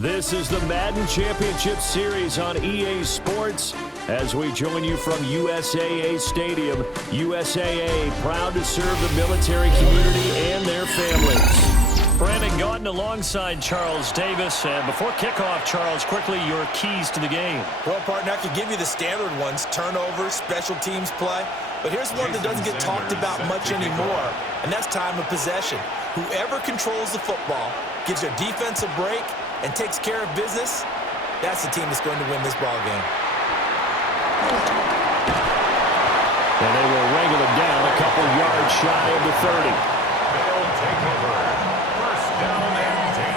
This is the Madden Championship Series on EA Sports as we join you from USAA Stadium. USAA, proud to serve the military community and their families. Brandon Gautin alongside Charles Davis. And before kickoff, Charles, quickly your keys to the game. Well, partner, I could give you the standard ones, turnovers, special teams play. But here's one that doesn't get talked about much anymore, and that's time of possession. Whoever controls the football, gives their defense a break, and takes care of business, that's the team that's going to win this ball game. And they will wrangle it down a couple yards shy of the 30. They'll take over. First down and 10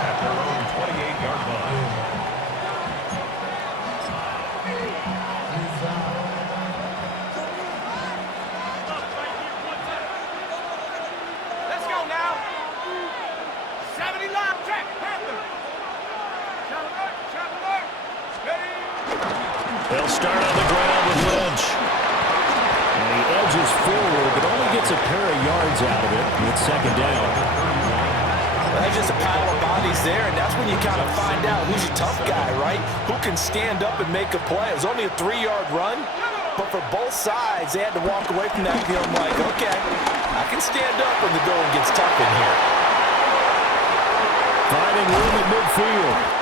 at their own 28-yard line. Let's go now. 70 line check. Panther. Traveler. Ready. They'll start on the ground with Lynch. And he edges forward, but only gets a pair of yards out of it. It's second down. Well, there's just a pile of bodies there, and that's when you kind of find out who's a tough guy, right? Who can stand up and make a play. It was only a 3-yard run, but for both sides, they had to walk away from that feeling like, okay, I can stand up when the going gets tough in here. Finding room at midfield.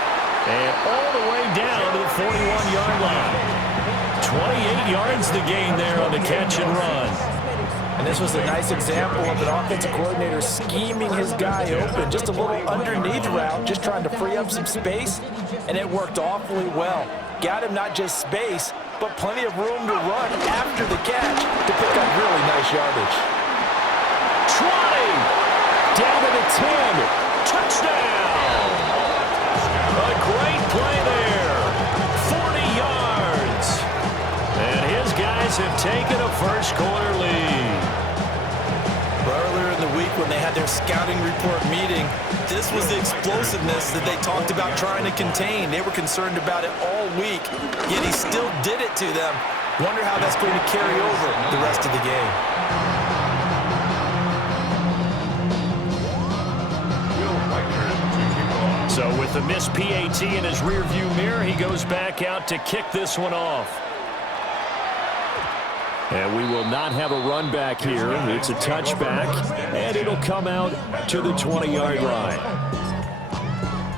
And all the way down to the 41-yard line. 28 yards the gain there on the catch and run. And this was a nice example of an offensive coordinator scheming his guy open. Just a little underneath route, just trying to free up some space, and it worked awfully well. Got him not just space, but plenty of room to run after the catch to pick up really nice yardage. 20! Down to the 10. Touchdown! A great play there. 40 yards. And his guys have taken a first quarter lead. Earlier in the week when they had their scouting report meeting, this was the explosiveness that they talked about trying to contain. They were concerned about it all week, yet he still did it to them. Wonder how that's going to carry over the rest of the game. So with the missed PAT in his rearview mirror, he goes back out to kick this one off. And we will not have a run back here. It's a touchback, and it'll come out to the 20-yard line.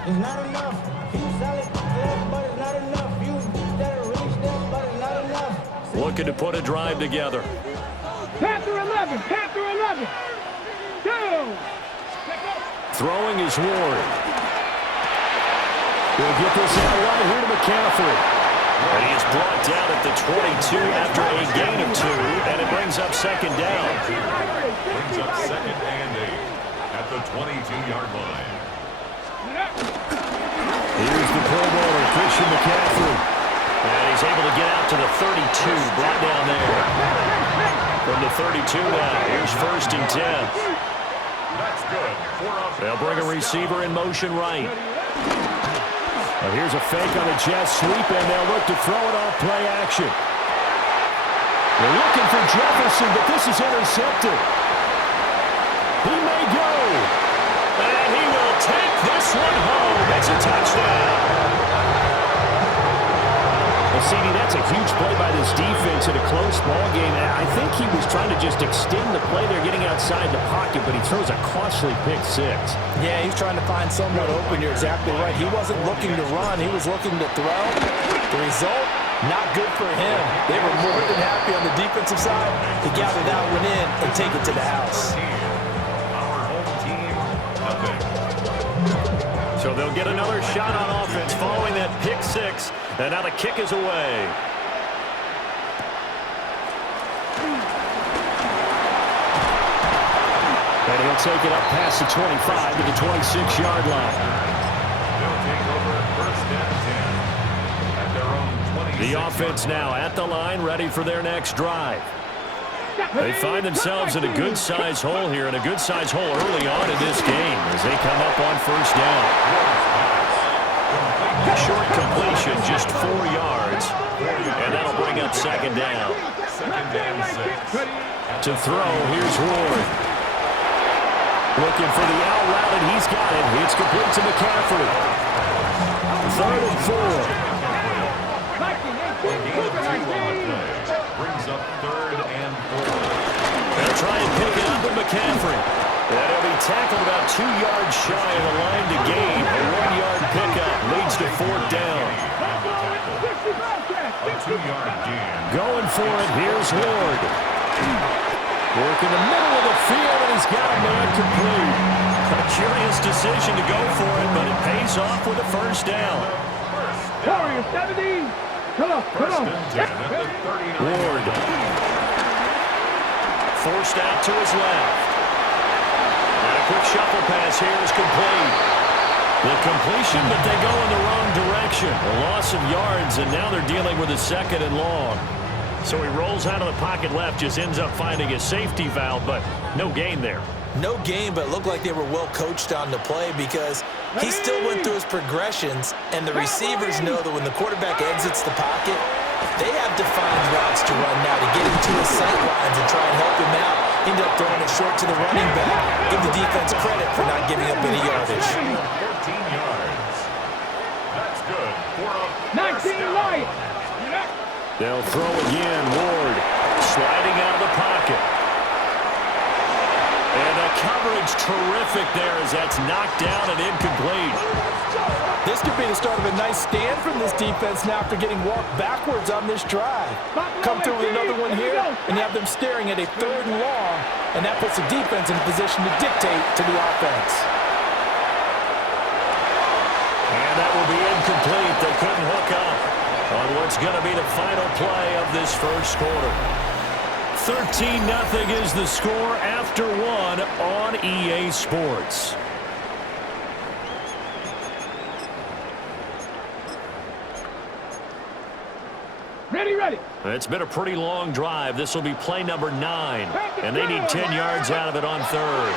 It's not enough. You sell it, but it's not enough. You instead of really step, but it's not enough. Looking to put a drive together. Panther 11. Panther 11. Go. Throwing is Ward. He'll get this out right here to McCaffrey. And he is brought down at the 22 after a gain of 2, and it brings up second down. Brings up second and 8 at the 22-yard line. Here's the Pro Bowler, Christian McCaffrey. And he's able to get out to the 32, brought down there. From the 32 now, here's first and 10. That's good. They'll bring a receiver in motion right. Now here's a fake on a jet sweep, and they'll look to throw it off play action. They're looking for Jefferson, but this is intercepted. He may go. And he will take this one home. It's a touchdown. Well, CD, that's a huge play by this defense in a close ball game. I think he was trying to just extend the play there, getting outside the pocket, but he throws a costly pick six. Yeah, he's trying to find someone open. You're exactly right. He wasn't looking to run. He was looking to throw. The result, not good for him. They were more than happy on the defensive side to gather that one in and take it to the house. Our home team, nothing. So they'll get another shot on offense following that pick six, and now the kick is away. And he'll take it up past the 25 to the 26-yard line. They'll take over first and 10 at their own 26. The offense now at the line, ready for their next drive. They find themselves in a good-sized hole here, and a good-sized hole early on in this game as they come up on first down. Short completion, just 4 yards, and that'll bring up second down. Second and 6. To throw, here's Ward. Looking for the out route, and he's got it. It's complete to McCaffrey. 3rd and 4. Brings up 3rd and 4. They'll try and pick it up with McCaffrey. And he'll be tackled about 2 yards shy of the line to gain. A 1-yard pickup leads to 4th down. A 2-yard gain. Going for it, here's Ward. Working the middle of the field, and he's got a man complete. A curious decision to go for it, but it pays off with a 1st down. Warrior 70. Come on, come First on. and 10 at the 39. Ward. Forced out to his left. And a quick shuffle pass here is complete. The completion, but they go in the wrong direction. A loss of yards, and now they're dealing with a 2nd and long. So he rolls out of the pocket left, just ends up finding a safety valve, but no gain there. No gain, but it looked like they were well coached on the play because he still went through his progressions, and the receivers know that when the quarterback exits the pocket, they have defined routes to run now to get him to his sight lines and try and help him out. End up throwing it short to the running back. Give the defense credit for not giving up any yardage. 14 yards. That's good for a 19 light. They'll throw again. Ward sliding out of the pocket. And the coverage terrific there as that's knocked down and incomplete. This could be the start of a nice stand from this defense now after getting walked backwards on this drive. Come through with another one here, and you have them staring at a 3rd and long, and that puts the defense in a position to dictate to the offense. And that will be incomplete. They couldn't hook up on what's going to be the final play of this 1st quarter. 13-0 is the score after 1 on EA Sports. Ready, ready. It's been a pretty long drive. This will be play number 9, and they need 10 yards out of it on 3rd.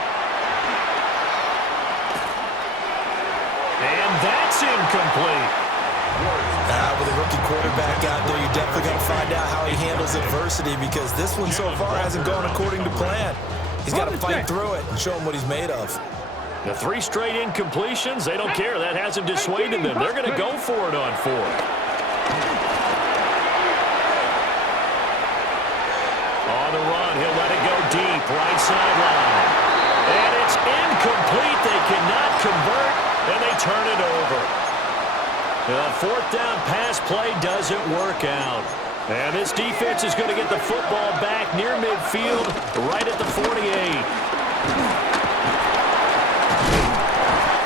And that's incomplete. With a rookie quarterback out there, you're definitely going to find out how he handles adversity because this one so far hasn't gone according to plan. He's got to fight through it and show him what he's made of. The 3 straight incompletions, they don't care. That hasn't dissuaded them. They're going to go for it on 4th. On the run, he'll let it go deep, right sideline. And it's incomplete. They cannot convert, and they turn it over. The 4th down pass play doesn't work out. And this defense is going to get the football back near midfield, right at the 48.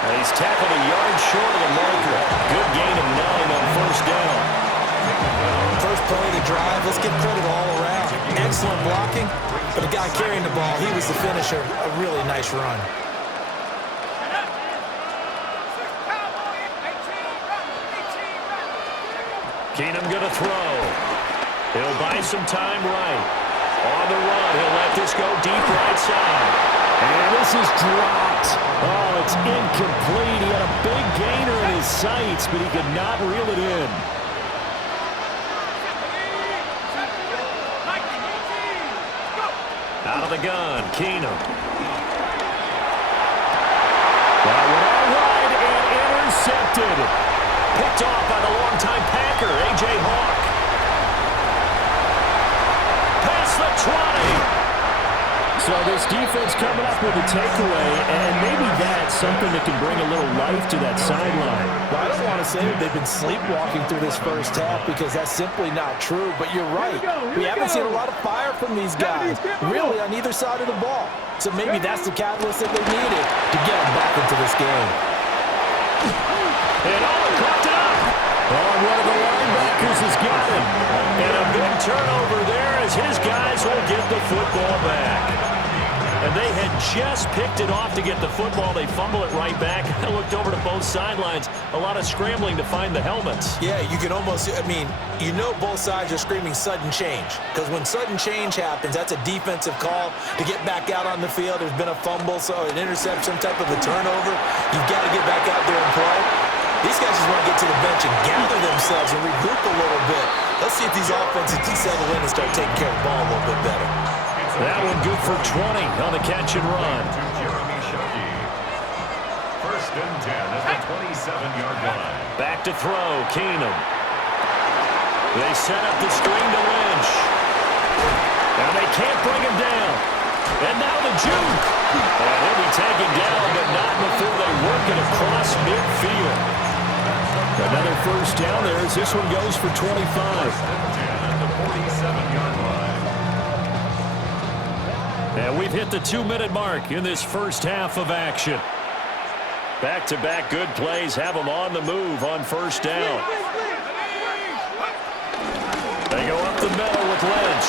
And he's tackled a yard short of the marker. Good gain of 9 on 1st down. First play of the drive, let's give credit all around. Excellent blocking, but the guy carrying the ball, he was the finisher. A really nice run. Keenum going to throw. He'll buy some time right. On the run, he'll let this go deep right side. And this is dropped. Oh, it's incomplete. He had a big gainer in his sights, but he could not reel it in. Out of the gun, Keenum. That went out wide and intercepted. Picked off by the longtime Packer, A.J. Hawk. Past the 20. So this defense coming up with a takeaway, and maybe that's something that can bring a little life to that sideline. Well, I don't want to say that they've been sleepwalking through this first half because that's simply not true, but you're right. We haven't seen a lot of fire from these guys, really, on either side of the ball. So maybe that's the catalyst that they needed to get them back into this game. And caught it up. Oh, one of the linebackers has got him. And a big turnover there as his guys will get the football back. And they had just picked it off to get the football. They fumble it right back. I looked over to both sidelines. A lot of scrambling to find the helmets. Yeah, you can almost, I mean, you know both sides are screaming sudden change. Because when sudden change happens, that's a defensive call to get back out on the field. There's been a fumble, so an interception, type of a turnover. You've got to get back out there and play. These guys just want to get to the bench and gather themselves and regroup a little bit. Let's see if these offenses can settle in and start taking care of the ball a little bit better. That one good for 20 on the catch and run. and 10 at the 27-yard line. Back to throw, Keenum. They set up the screen to Lynch. And they can't bring him down. And now the juke. And he'll be taken down, but not before they work it across midfield. Another first down there as this one goes for 25. At the 47-yard line. And we've hit the 2-minute mark in this first half of action. Back-to-back good plays have them on the move on first down. They go up the middle with Lynch.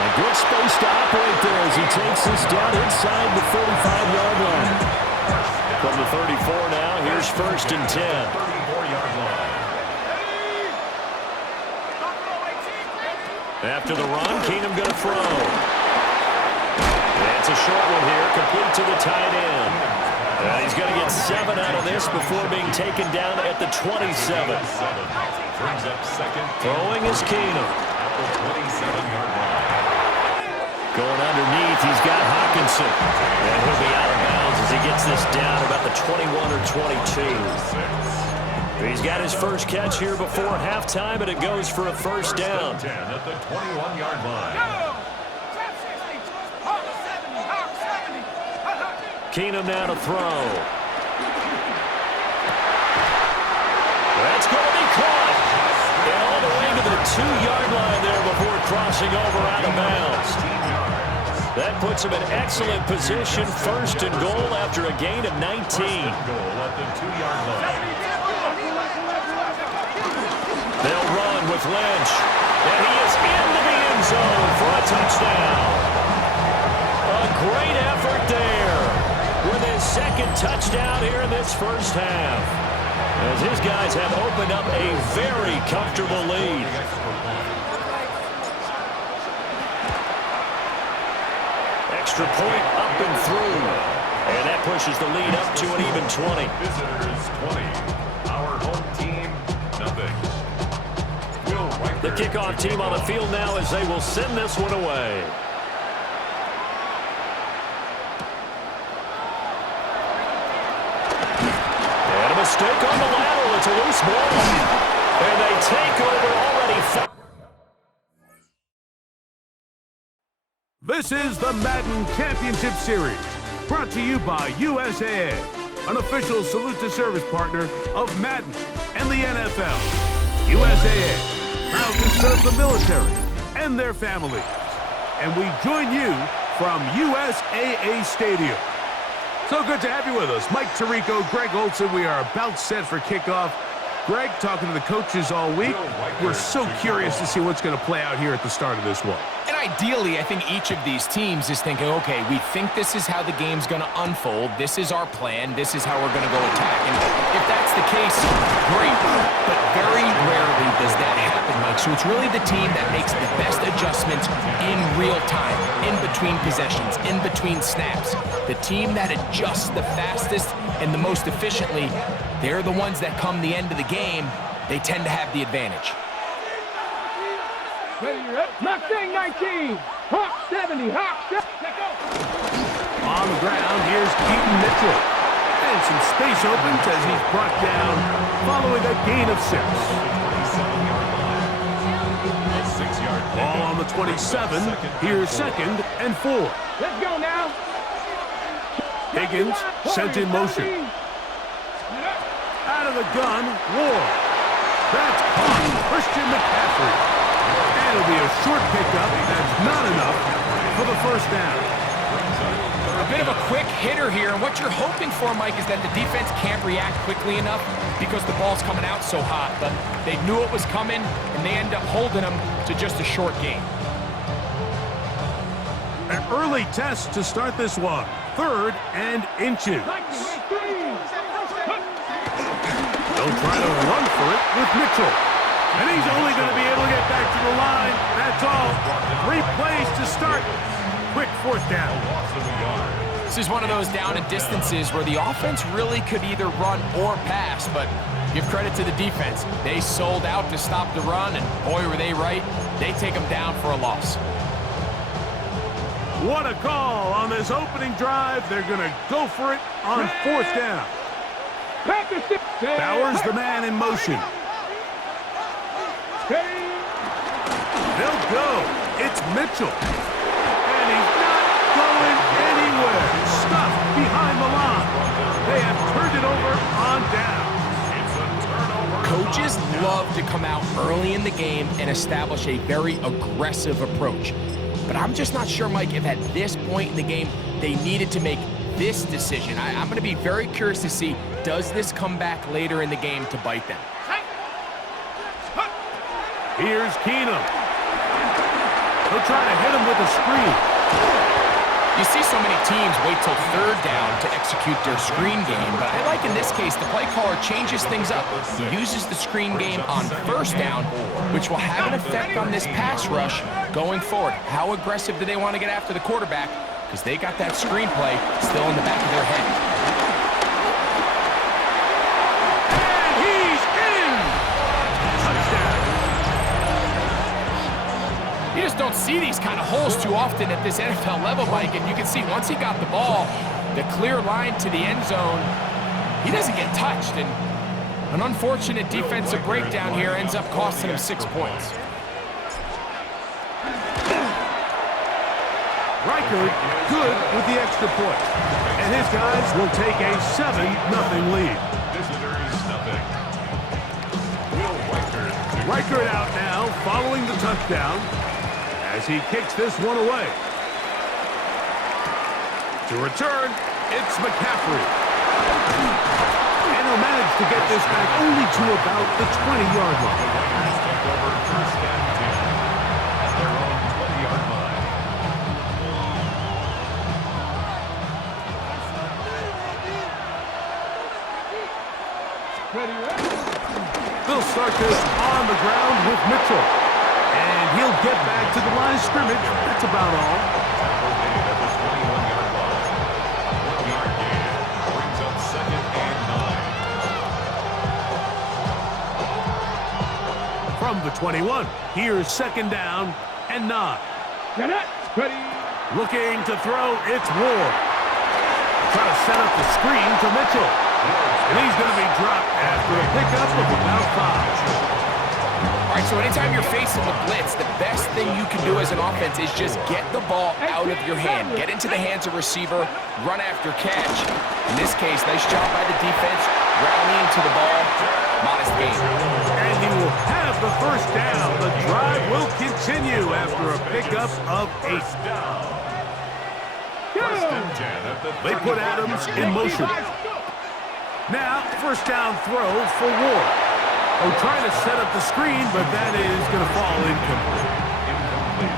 A good space to operate there as he takes this down inside the 35-yard line. From the 34 now, here's first and 10. 34-yard line. After the run, Keenum going to throw. That's a short one here, complete to the tight end. And he's going to get 7 out of this before being taken down at the 27. Brings up second. Throwing is Keenum. At the 27-yard line. Going underneath, he's got Hawkinson. And he'll be out of bounds as he gets this down about the 21 or 22. He's got his first catch here before halftime, and it goes for a first down. 10 at the 21-yard line. Keenum now to throw. That's going to be caught. And all the way to the 2-yard line there before crossing over out of bounds. That puts him in excellent position, first and goal after a gain of 19. Goal at the 2-yard line. They'll run with Lynch. And he is into the end zone for a touchdown. A great effort there with his second touchdown here in this first half, as his guys have opened up a very comfortable lead. Extra point up and through. And that pushes the lead up to an even 20. Visitors 20. Our home team, nothing. The kickoff team on the field now as they will send this one away. And a mistake on the lateral. It's a loose ball. And they take over already. This is the Madden Championship Series, brought to you by USAA, an official salute-to-service partner of Madden and the NFL. USAA, proud to serve the military and their families. And we join you from USAA Stadium. So good to have you with us. Mike Tirico, Greg Olson. We are about set for kickoff. Greg, talking to the coaches all week. We're so curious to see what's going to play out here at the start of this one. And ideally, I think each of these teams is thinking, okay, we think this is how the game's going to unfold. This is our plan. This is how we're going to go attack. And if that's the case, great. But very rarely does that happen, Mike. So it's really the team that makes the best adjustments in real time, in between possessions, in between snaps. The team that adjusts the fastest and the most efficiently, they're the ones that come the end of the game, they tend to have the advantage. Mustang 19, Hawk 70, Hawk 70. On the ground, here's Keaton Mitchell. And some space opens as he's brought down following a gain of 6. Ball on the 27. Here's second and 4. Let's go now. Higgins sent in motion. Out of the gun, Ward. That's caught. Christian McCaffrey. And it'll be a short pickup. That's not enough for the first down. A bit of a quick hitter here, and what you're hoping for, Mike, is that the defense can't react quickly enough because the ball's coming out so hot. But they knew it was coming, and they end up holding them to just a short gain. An early test to start this one. 3rd and inches. They'll try to run for it with Mitchell. And he's only going to be able to get back to the line. That's all. 3 plays to start. Quick 4th down. This is one of those down and distances where the offense really could either run or pass, but give credit to the defense. They sold out to stop the run, and boy, were they right. They take them down for a loss. What a call on this opening drive. They're going to go for it on 4th down. Bauer's the man in motion. They'll go. It's Mitchell. And he's not going anywhere. Stuffed behind the line. They have turned it over on down. Coaches love to come out early in the game and establish a very aggressive approach. But I'm just not sure, Mike, if at this point in the game they needed to make this decision. I'm going to be very curious to see, does this come back later in the game to bite them? Here's Keenum. He'll try to hit him with a screen. You see so many teams wait till 3rd down to execute their screen game, but I like in this case the play caller changes things up. He uses the screen game on 1st down, which will have an effect on this pass rush going forward. How aggressive do they want to get after the quarterback? Because they got that screen play still in the back of their head. And he's in! Touchdown! You just don't see these kind of holes too often at this NFL level, Mike, and you can see once he got the ball, the clear line to the end zone, he doesn't get touched, and an unfortunate defensive breakdown here ends up costing him 6 points. Reichard good with the extra point. And his guys will take a 7-0 lead. Visitors, nothing. Reichard out now following the touchdown as he kicks this one away. To return, it's McCaffrey. And he'll manage to get this back only to about the 20-yard line. Take over 1st and 10 at their own 20-yard line. They'll start this on the ground with Mitchell. And he'll get back to the line of scrimmage. That's about all. Tackle made at the 21-yard line. 1-yard gain brings up 2nd and 9. From the 21, here's 2nd down and 9. Get it. Ready. Looking to throw, it's Ward. Trying to set up the screen to Mitchell. And he's going to be dropped after a pickup of about 5. All right, so anytime you're facing the blitz, the best thing you can do as an offense is just get the ball out of your hand. Get into the hands of receiver, run after catch. In this case, nice job by the defense, rallying to the ball. Modest gain. And he will have the 1st down. The drive will continue after a pickup of 8. First and 10 at the They put Adams in motion. Now, 1st down throw for Ward. Trying to set up the screen, but that is going to fall incomplete.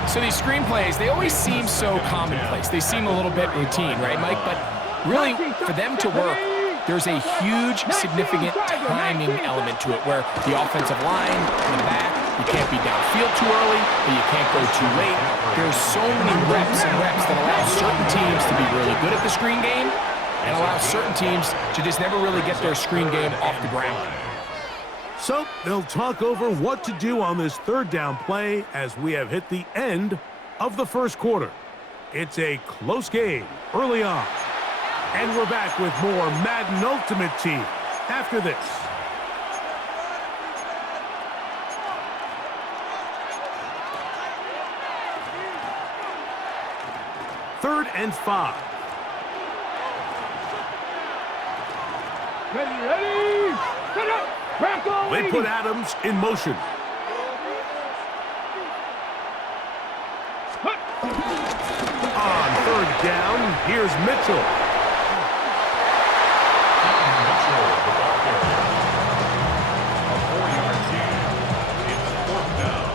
So these screen plays, they always seem so commonplace. They seem a little bit routine, right, Mike? But really, for them to work, there's a huge, significant timing element to it where the offensive line in the back, you can't be downfield too early, but you can't go too late. There's so many reps and reps that allow certain teams to be really good at the screen game and allow certain teams to just never really get their screen game off the ground. So they'll talk over what to do on this 3rd down play as we have hit the end of the 1st quarter. It's a close game early on. And we're back with more Madden Ultimate Team after this. Third and 5. Ready. Set up. They put Adams in motion. On 3rd down, here's Mitchell. Mitchell, the ball carrier. A 4-yard gain. It's 4th down.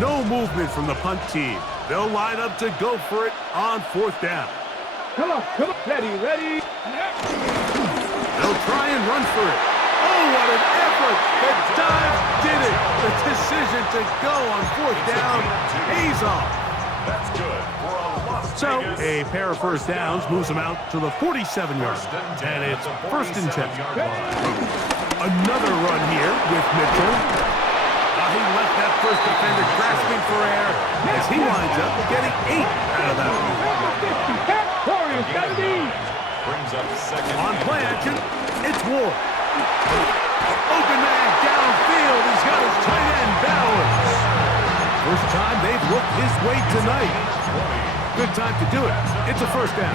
No movement from the punt team. They'll line up to go for it on 4th down. Come on. Ready. They'll try and run for it. Oh, what an effort. The dive did it. The decision to go on 4th down pays off. That's good for a Las So, Vegas. a pair of 1st downs moves them out to the 47-yard line. And it's 1st and 10. Another run here with Mitchell. He left first defender grasping for air as he winds up getting 8 out of that one. Warriors 70. Brings up second. On play action, it's Ward. Open man downfield. He's got his tight end Bowers. First time they've looked his way tonight. Good time to do it. It's a first down.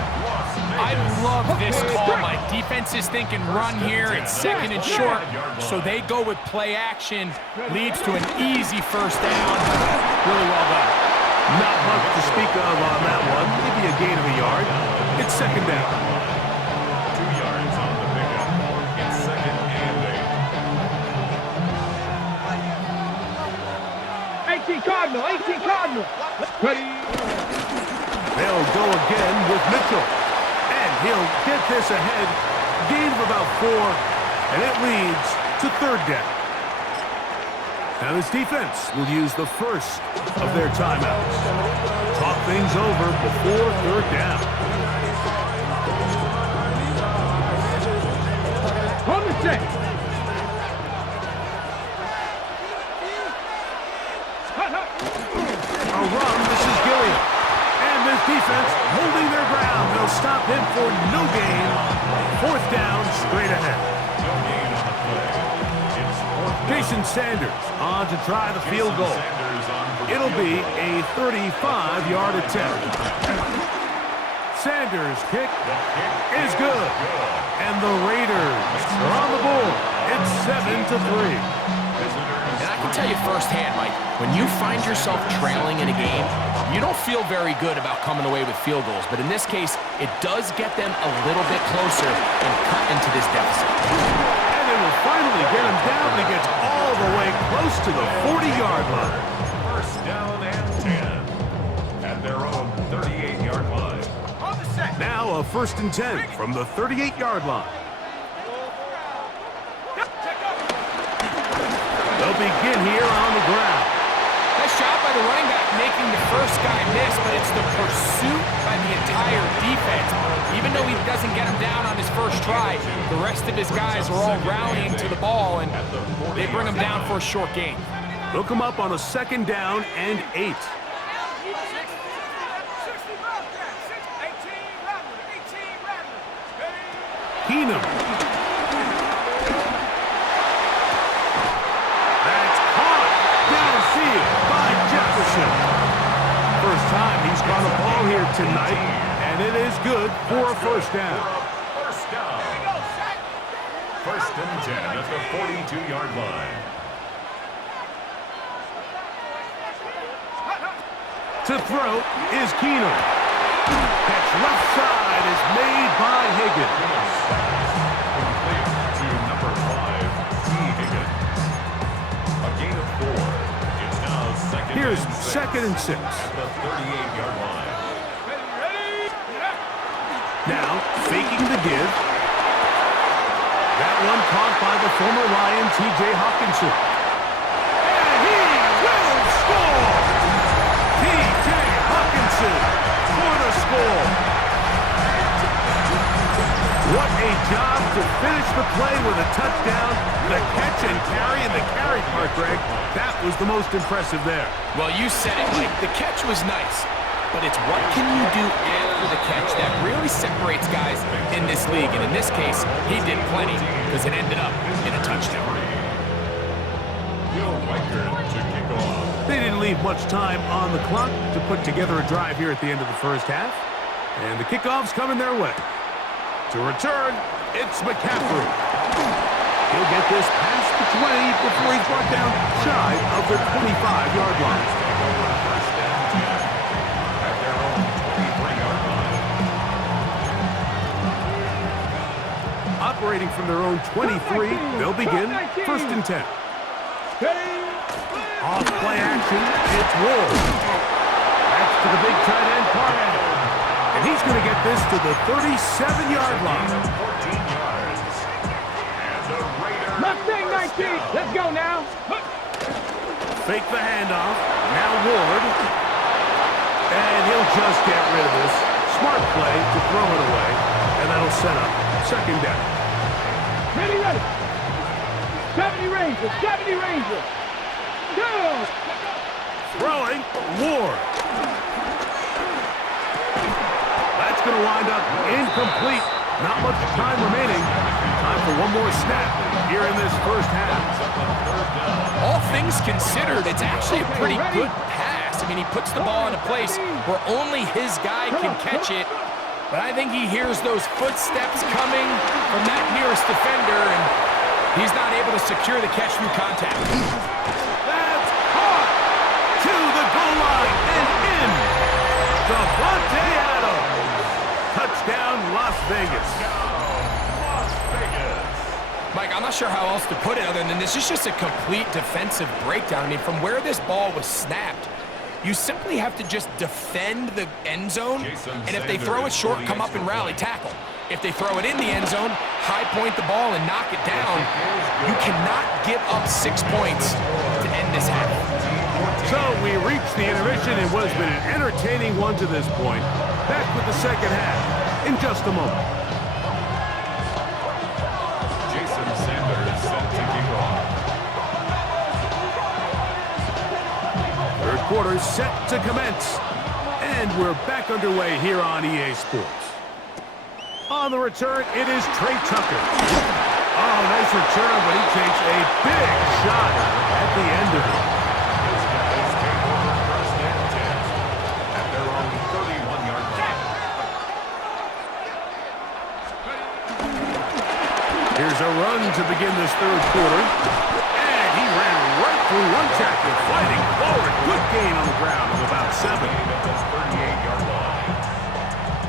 I love this call. My defense is thinking run here. It's second and short, so they go with play action. Leads to an easy first down. Really well done. Not much to speak of on that one. Maybe a gain of a yard. It's second down. 2 yards on the pickup. It's second and 8. 18 Cardinal. 18 Cardinal. Ready. They'll go again with Mitchell. And he'll get this ahead. Gain of about 4. And it leads to third down. Now this defense will use the first of their timeouts. Talk things over before third down. On the set. A run, this is Gilliam. And this defense holding their ground. They'll stop him for no gain. Fourth down, straight ahead. No gain on the play. It's fourth down. Jason Sanders on to try the field goal. Sanders on for the It'll field be goal. a 35-yard attempt. Sanders' kick is good. And the Raiders are on the board. It's 7-3. And I can tell you firsthand, Mike, when you find yourself trailing in a game, you don't feel very good about coming away with field goals. But in this case, it does get them a little bit closer and cut into this deficit. And it will finally get him down. He gets all the way close to the 40-yard line. First down and 10 at their own 38-yard line. Now a first and 10 from the 38-yard line. They'll begin here on the ground. Nice job by the running back making the first guy miss, but it's the pursuit by the entire defense. Even though he doesn't get him down on his first try, the rest of his guys are all rallying to the ball, and they bring him down for a short gain. They'll come up on a second down and 8. Keenum. That's caught downfield by Jefferson. First time he's caught a ball here tonight, and it is good for a first down. First down. First and 10 at the 42-yard line. To throw is Keenum. Catch left side is made by Higgins. Complete to number 5, T. Higgins. A gain of 4. It's now second Here's and 6 second and 6. at the 38-yard line. Now faking the give. That one caught by the former Lion, T.J. Hawkinson. And he will score! T.J. Hawkinson for the score. What a job to finish the play with a touchdown. The catch and carry, and the carry part, Greg, that was the most impressive there. Well, you said it, Mike. The catch was nice, but it's what can you do after the catch that really separates guys in this league. And in this case, he did plenty because it ended up in a touchdown. Will Riker to kick off. They didn't leave much time on the clock to put together a drive here at the end of the first half. And the kickoff's coming their way. To return, it's McCaffrey. He'll get this past the 20 before he's brought down shy of the 25-yard line. First and 10 at their own 23-yard line. Operating from their own 23, they'll begin first and 10. Off play action, it's Ward. That's to the big tight end, Parham. And he's going to get this to the 37-yard line. 14 yards. And the Raiders. Mustang 19. Let's go now. Fake the handoff. Now Ward. And he'll just get rid of this. Smart play to throw it away. And that'll set up second down. Ready, ready. 70 Rangers. 70 Rangers. Go. Throwing, Ward. That's going to wind up incomplete. Not much time remaining. Time for one more snap here in this first half. All things considered, it's actually a pretty good pass. I mean, he puts the ball in a place where only his guy can catch it. But I think he hears those footsteps coming from that nearest defender, and he's not able to secure the catch through contact. That's caught to the goal line and in. Davante Adams. Touchdown, Las Vegas. Mike, I'm not sure how else to put it other than this is just a complete defensive breakdown. I mean, from where this ball was snapped, you simply have to just defend the end zone, and if they throw it short, come up and rally tackle. If they throw it in the end zone, high point the ball and knock it down. You cannot give up 6 points to end this half. So we reached the intermission. It was been an entertaining one to this point. Back with the second half in just a moment. Jason Sanders set to kick off. Third quarter set to commence. And we're back underway here on EA Sports. On the return, it is Trey Tucker. Oh, nice return, but he takes a big shot at the end of it. His guys take over first and 10 at their own 31-yard line. Here's a run to begin this third quarter. And he ran right through one tackle, fighting forward. Good gain on the ground of about 7. At the 38-yard line.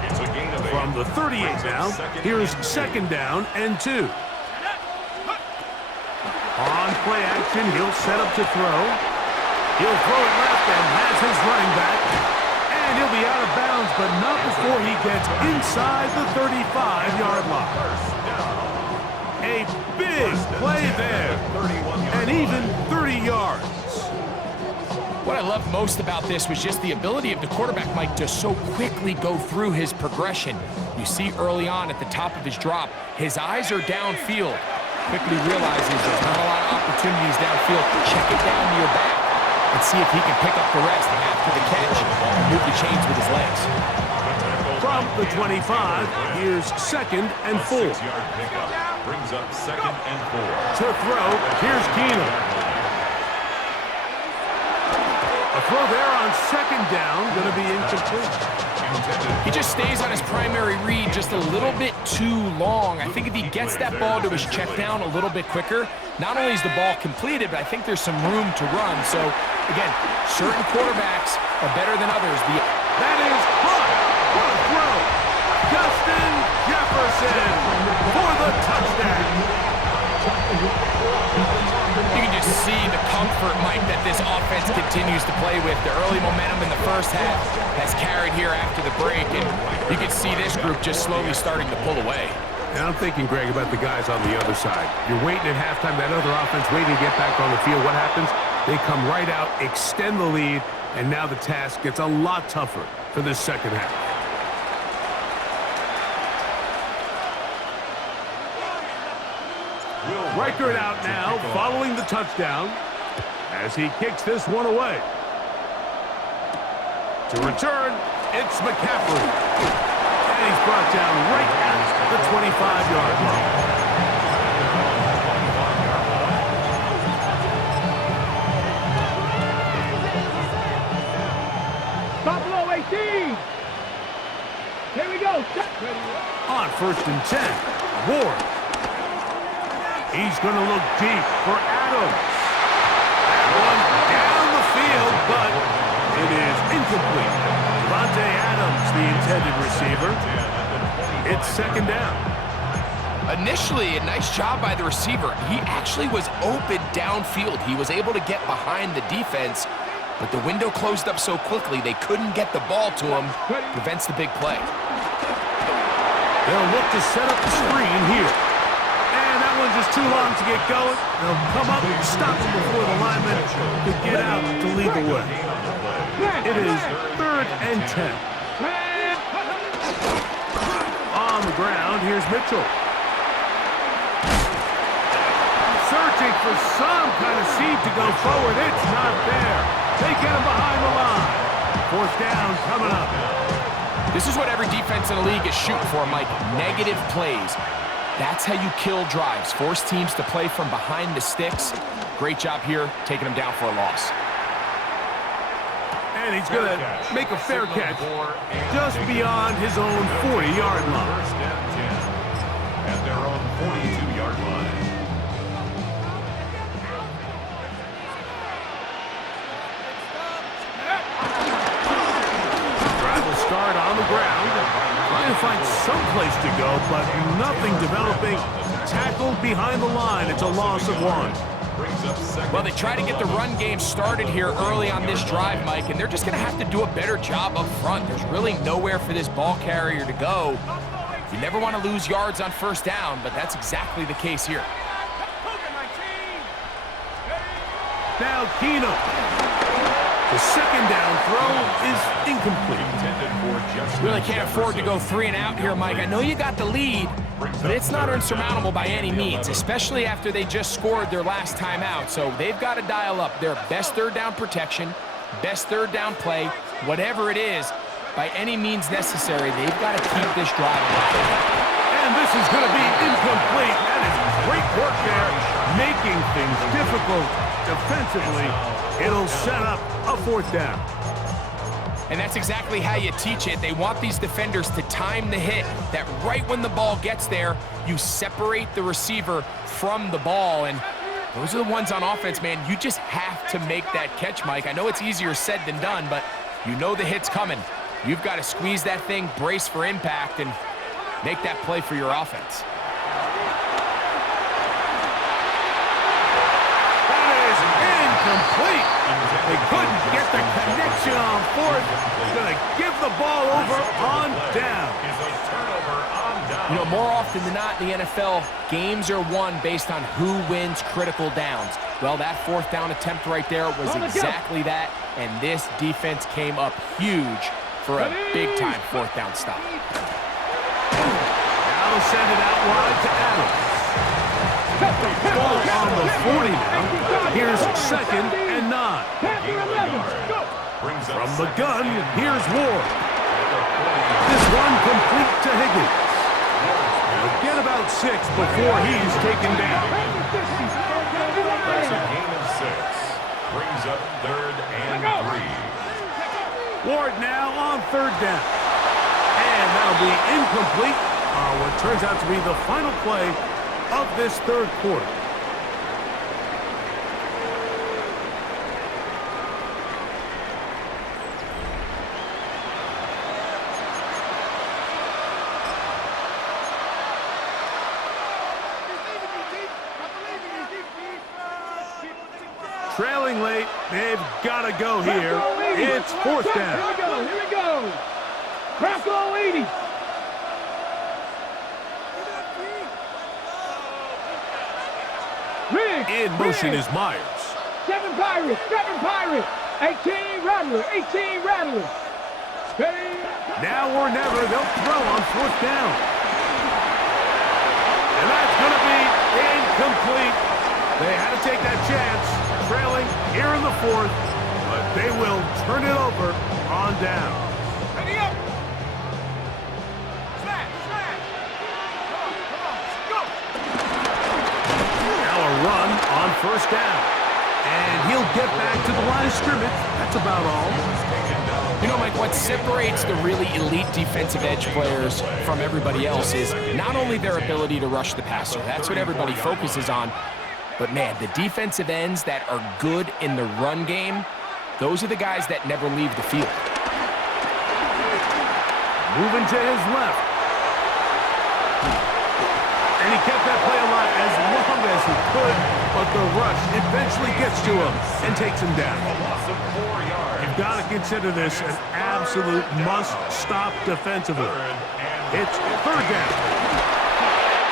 It's a gain of 8. From the 38 now, here's second down and 2. On play action, he'll set up to throw. He'll throw it left and has his running back. And he'll be out of bounds, but not before he gets inside the 35-yard line. A big play there, and even 30 yards. What I loved most about this was just the ability of the quarterback, Mike, to so quickly go through his progression. You see early on at the top of his drop, his eyes are downfield. Quickly realizes there's not a lot of opportunities downfield. Check it down to your back and see if he can pick up the rest after the catch and move the chains with his legs. From the 25, here's second and 4. 6-yard pickup brings up second and 4. To throw, here's Keenum. A throw there on second down, going to be incomplete. He just stays on his primary read just a little bit too long. I think if he gets that ball to his check down a little bit quicker, not only is the ball completed, but I think there's some room to run. So, again, certain quarterbacks are better than others. That is caught. What a throw. Justin Jefferson for the touchdown. You can just see the comfort, Mike, that this offense continues to play with. The early momentum in the first half has carried here after the break, and you can see this group just slowly starting to pull away. And I'm thinking, Greg, about the guys on the other side. You're waiting at halftime, that other offense waiting to get back on the field. What happens? They come right out, extend the lead, and now the task gets a lot tougher for this second half. Riker it out now, following the touchdown, as he kicks this one away. To return, it's McCaffrey. And he's brought down right at the 25-yard line. Buffalo 18. Here we go. On first and 10, Ward. He's going to look deep for Adams. That one down the field, but it is incomplete. Davante Adams, the intended receiver. It's second down. Initially, a nice job by the receiver. He actually was open downfield. He was able to get behind the defense, but the window closed up so quickly they couldn't get the ball to him. Prevents the big play. They'll look to set up the screen here. And that one's just too long to get going. They'll come up and stop him before the lineman could get out to lead the way. It is third and 10. On the ground, here's Mitchell. Searching for some kind of seed to go forward. It's not there. They get him behind the line. Fourth down coming up. This is what every defense in the league is shooting for, Mike. Negative plays. That's how you kill drives. Force teams to play from behind the sticks. Great job here, taking them down for a loss. And he's going to make a fair catch just beyond his own 40-yard line. First and 10 at their own 42-yard line. Drive will start on the ground. Trying to find some place to go, but nothing developing. Tackled behind the line. It's a loss of 1. Well, they try to get the run game started here early on this drive, Mike, and they're just going to have to do a better job up front. There's really nowhere for this ball carrier to go. You never want to lose yards on first down, but that's exactly the case here. Now Keenum. The second down throw is incomplete. Really can't afford to go 3 and out here, Mike. I know you got the lead, but it's not insurmountable by any means, especially after they just scored their last time out. So they've got to dial up their best third down protection, best third down play, whatever it is, by any means necessary. They've got to keep this drive alive. And this is going to be incomplete. That is great work there, making things difficult defensively. It'll set up a fourth down. And that's exactly how you teach it. They want these defenders to time the hit, that right when the ball gets there, you separate the receiver from the ball. And those are the ones on offense, man. You just have to make that catch, Mike. I know it's easier said than done, but you know the hit's coming. You've got to squeeze that thing, brace for impact, and make that play for your offense. Complete. They couldn't get the connection on fourth. Gonna give the ball over on down. You know, more often than not in the NFL, games are won based on who wins critical downs. Well, that fourth down attempt right there was exactly that, and this defense came up huge for a big-time fourth down stop. Now they'll send it out wide to Adams. Ball on the 40 now. Here's 2nd and 9. From the gun, here's Ward. This one complete to Higgins. He'll get about 6 before he's taken down. That's a gain of 6. Brings up 3rd and 3. Ward now on 3rd down. And that'll be incomplete on what turns out to be the final play of this 3rd quarter. Trailing late, they've got to go here. It's 4th down. Here we go. Crackle 80. In motion is Myers. 7 Pirates. 18 Rattler. Steady. Now or never, they'll throw on 4th down. And that's going to be incomplete. They had to take that chance, trailing here in the 4th, but they will turn it over on down. Ready up. Smash. Go. Now a run on 1st down. And he'll get back to the line of scrimmage. That's about all. You know, Mike, what separates the really elite defensive edge players from everybody else is not only their ability to rush the passer. That's what everybody focuses on. But, man, the defensive ends that are good in the run game, those are the guys that never leave the field. Moving to his left. And he kept that play alive as long as he could, but the rush eventually gets to him and takes him down. You've got to consider this an absolute must-stop defensively. It's 3rd down.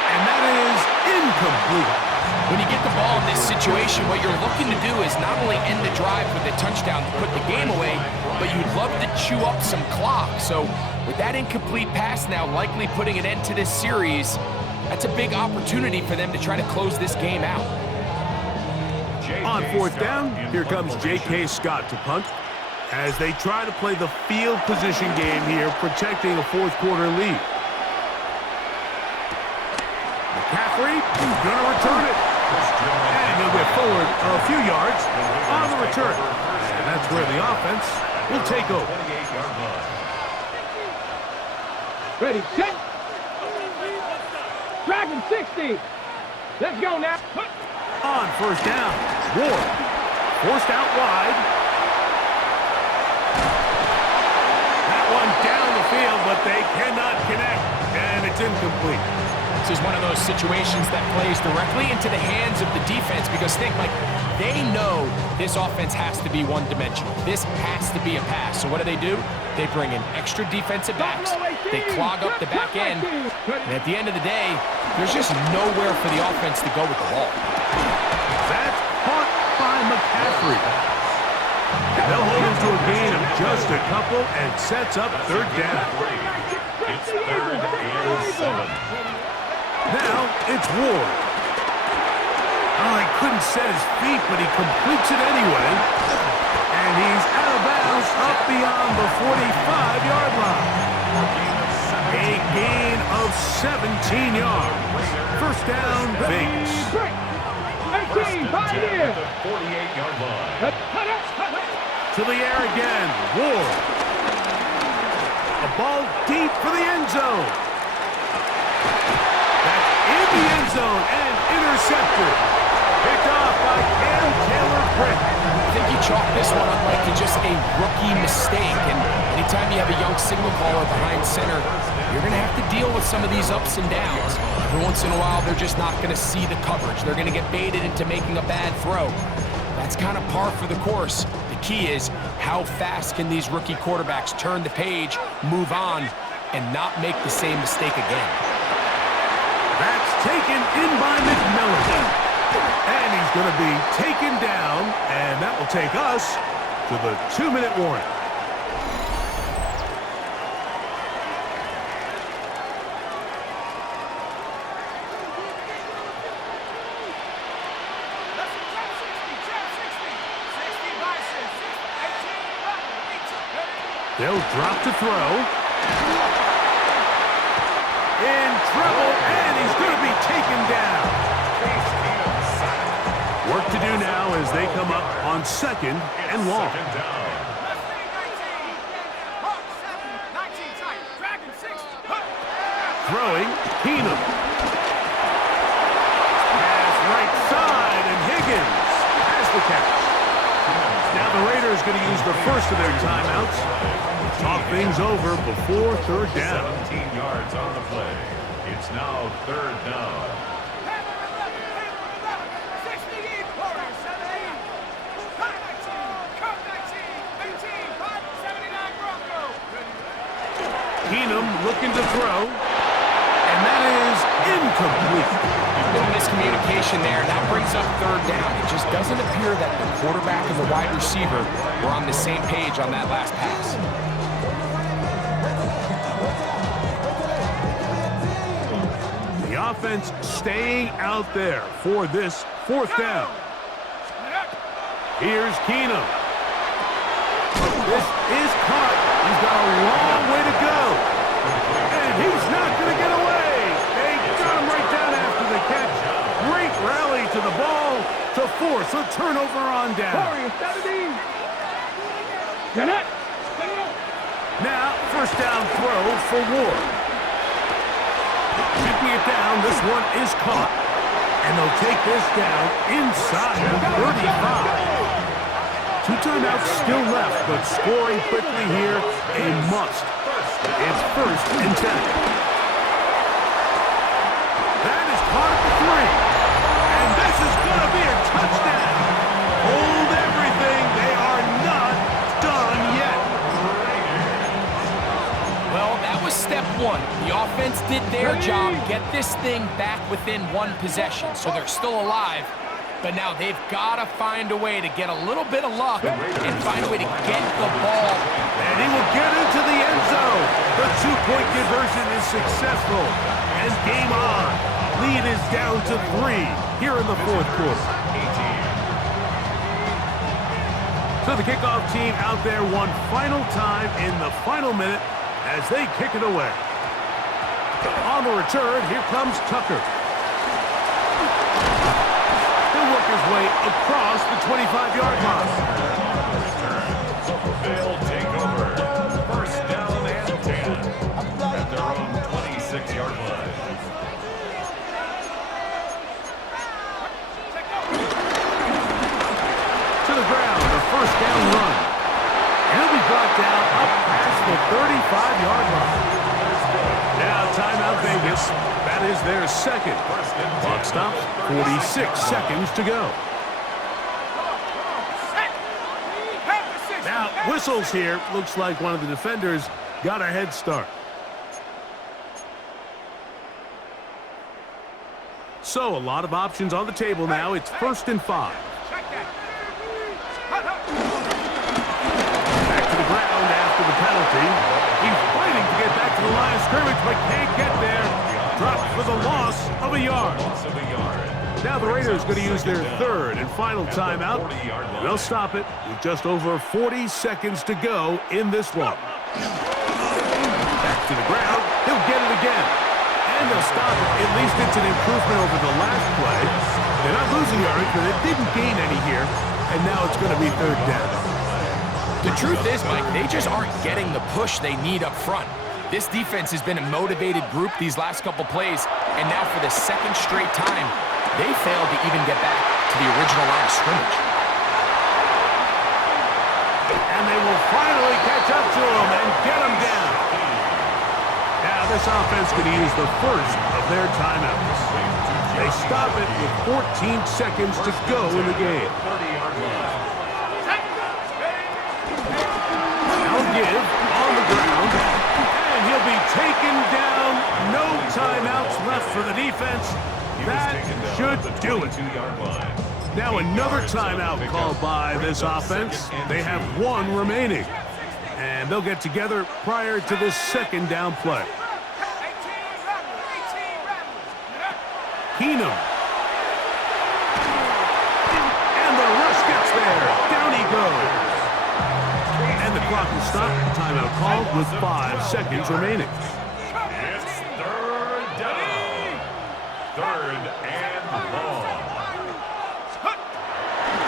And that is incomplete. When you get the ball in this situation, what you're looking to do is not only end the drive with a touchdown to put the game away, but you'd love to chew up some clock. So with that incomplete pass now likely putting an end to this series, that's a big opportunity for them to try to close this game out. On fourth down, here comes J.K. Scott to punt as they try to play the field position game here, protecting a fourth quarter lead. McCaffrey gonna return it. And he'll get forward a few yards on the return. And that's where the offense will take over. Ready, set. Dragon 60. Let's go now. On first down, Ward forced out wide. That one down the field, but they cannot connect, and it's incomplete. This is one of those situations that plays directly into the hands of the defense because think, like, they know this offense has to be one-dimensional. This has to be a pass. So what do? They bring in extra defensive backs. They clog up the back end. And at the end of the day, there's just nowhere for the offense to go with the ball. That's caught by McCaffrey. They'll hold him to a gain of just a couple and sets up third down. It's 3rd and 7. Now it's Ward. Oh, he couldn't set his feet, but he completes it anyway. And he's out of bounds up beyond the 45-yard line. A gain of 17 yards. First down, Vegas. 18, Pioneer. 48-yard line. To the air again, Ward. A ball deep for the end zone. That's in the end zone and intercepted. Picked off by Cam Taylor-Britt. I think you chalk this one up like to just a rookie mistake. And anytime you have a young signal caller behind center, you're going to have to deal with some of these ups and downs. Every once in a while, they're just not going to see the coverage. They're going to get baited into making a bad throw. That's kind of par for the course. The key is how fast can these rookie quarterbacks turn the page, move on, and not make the same mistake again. That's taken in by McMillan. And he's going to be taken down, and that will take us to the 2-minute warning. They'll drop to throw. In trouble, and he's going to be taken down. Work to do now as they come up on 2nd and long. Throwing, Keenum. Pass right side, and Higgins has the catch. Now the Raiders going to use the first of their timeouts. Talk things over before third down. 17 yards on the play. It's now 3rd down. Keenum looking to throw, and that is incomplete. A little miscommunication there. That brings up third down. It just doesn't appear that the quarterback and the wide receiver were on the same page on that last pass. The offense staying out there for this 4th down. Here's Keenum. This is caught. He's got a long way to go. And he's not going to get away. They got him right down after the catch. Great rally to the ball to force a turnover on down. Now, first down throw for Ward. Keeping it down, this one is caught. And they'll take this down inside the 35. 2 timeouts still left, but scoring quickly here, a must. It's 1st and 10. That is caught at the 3. And this is going to be a touchdown. Hold everything. They are not done yet. Well, that was step 1. The offense did their job, get this thing back within 1 possession, so they're still alive. But now they've got to find a way to get a little bit of luck and find a way to get the ball. And he will get into the end zone. The 2-point conversion is successful. And game on. Lead is down to 3 here in the 4th quarter. So the kickoff team out there one final time in the final minute as they kick it away. On the return, here comes Tucker. He'll work his way across the 25-yard line. They'll take over. First down and 10 at their own 26-yard line. To the ground, a first down run. He'll be brought down up past the 35-yard line. Now timeout Vegas. That is their second. Clock stops, 46 seconds to go. Now, whistles here. Looks like one of the defenders got a head start. So, a lot of options on the table now. It's 1st and 5. Back to the ground after the penalty. He's fighting to get back to the line of scrimmage, but can't get there. Dropped for the loss of a yard. Now the Raiders going to use their third and final timeout. They'll stop it with just over 40 seconds to go in this one. Back to the ground. He'll get it again. And they'll stop it. At least it's an improvement over the last play. They're not losing yards, but it didn't gain any here. And now it's going to be 3rd down. The truth is, Mike, they just aren't getting the push they need up front. This defense has been a motivated group these last couple plays, and now for the second straight time, they failed to even get back to the original line of scrimmage. And they will finally catch up to him and get him down. Now this offense going to use the first of their timeouts. They stop it with 14 seconds to go in the game. Now give on the ground, and he'll be taken down. No timeouts left for the defense. That should do it. Now another timeout called by this offense. They have 1 remaining. And they'll get together prior to this 2nd down play. Keenum. And the rush gets there. Down he goes. And the clock will stop. Timeout called with 5 seconds remaining. It's 3rd down. 3rd and long.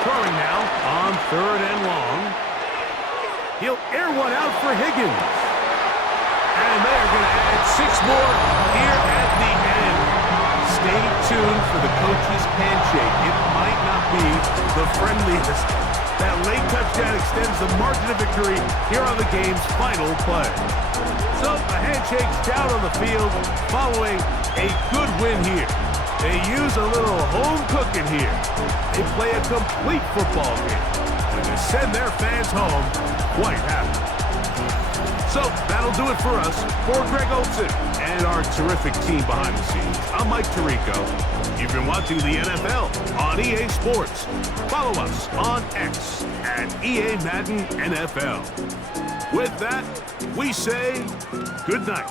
Throwing now on 3rd and long. He'll air one out for Higgins. And they're going to add 6 more here at the end. Stay tuned for the coach's handshake. It might not be the friendliest. That late touchdown extends the margin of victory here on the game's final play. So a handshake's down on the field following a good win here. They use a little home cooking here. They play a complete football game. And they send their fans home quite happy. So that'll do it for us. For Greg Olson and our terrific team behind the scenes, I'm Mike Tirico. You've been watching the NFL on EA Sports. Follow us on X at EA Madden NFL. With that, we say good night.